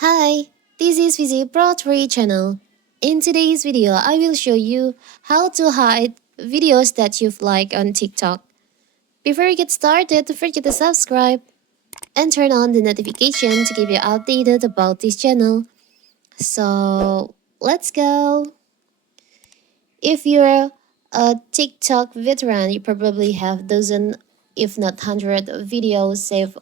Hi, this is Visi Pro 3 channel. In today's video, I will show you how to hide videos that you've liked on TikTok. Before you get started, don't forget to subscribe and turn on the notification to keep you updated about this channel. So, let's go. If you're a TikTok veteran, you probably have dozen, if not hundred, videos saved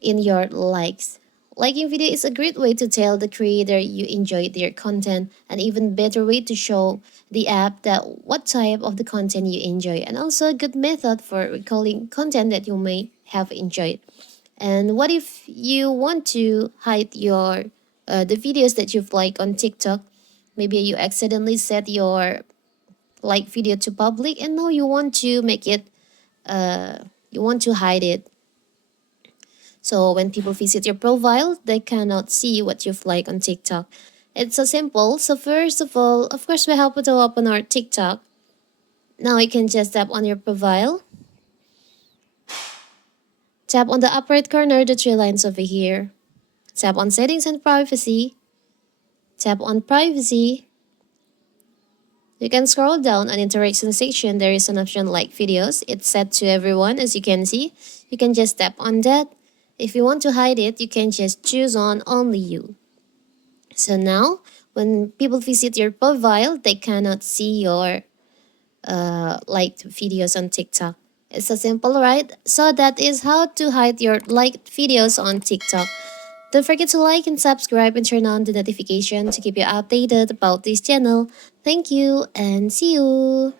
in your likes. Liking video is a great way to tell the creator you enjoyed their content, and even better way to show the app that what type of the content you enjoy, and also a good method for recalling content that you may have enjoyed. And what if you want to hide your the videos that you've liked on TikTok? Maybe you accidentally set your like video to public, and now you want to make it you want to hide it, so when people visit your profile, they cannot see what you've liked on TikTok. It's so simple. So first of all, of course, we have to open our TikTok. Now you can just tap on your profile. Tap on the upper right corner, the three lines over here. Tap on settings and privacy. Tap on privacy. You can scroll down on interaction section. There is an option like videos. It's set to everyone, as you can see. You can just tap on that. If you want to hide it, you can just choose on only you. So now, when people visit your profile, they cannot see your liked videos on TikTok. It's so simple, right? So that is how to hide your liked videos on TikTok. Don't forget to like and subscribe and turn on the notification to keep you updated about this channel. Thank you and see you.